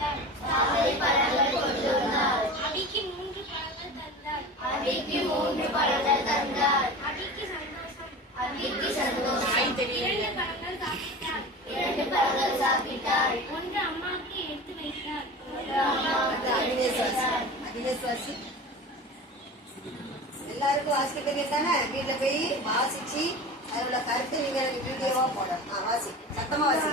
வந்தார். அடிக்கு 3 பழங்கள் தந்தார். அடிக்கு சந்தோஷம். 2 பழங்கள் சாப்பிட்டார். 1 அம்மாவுக்கு எடுத்து வைத்தார். எல்லாருக்கும் வாசிக்க தெரியுதானே? வீட்டுல போய் வாசிச்சு அதோட கருத்து நீங்க வீடியோவா போடணும். வாசி, சத்தமா வாசி.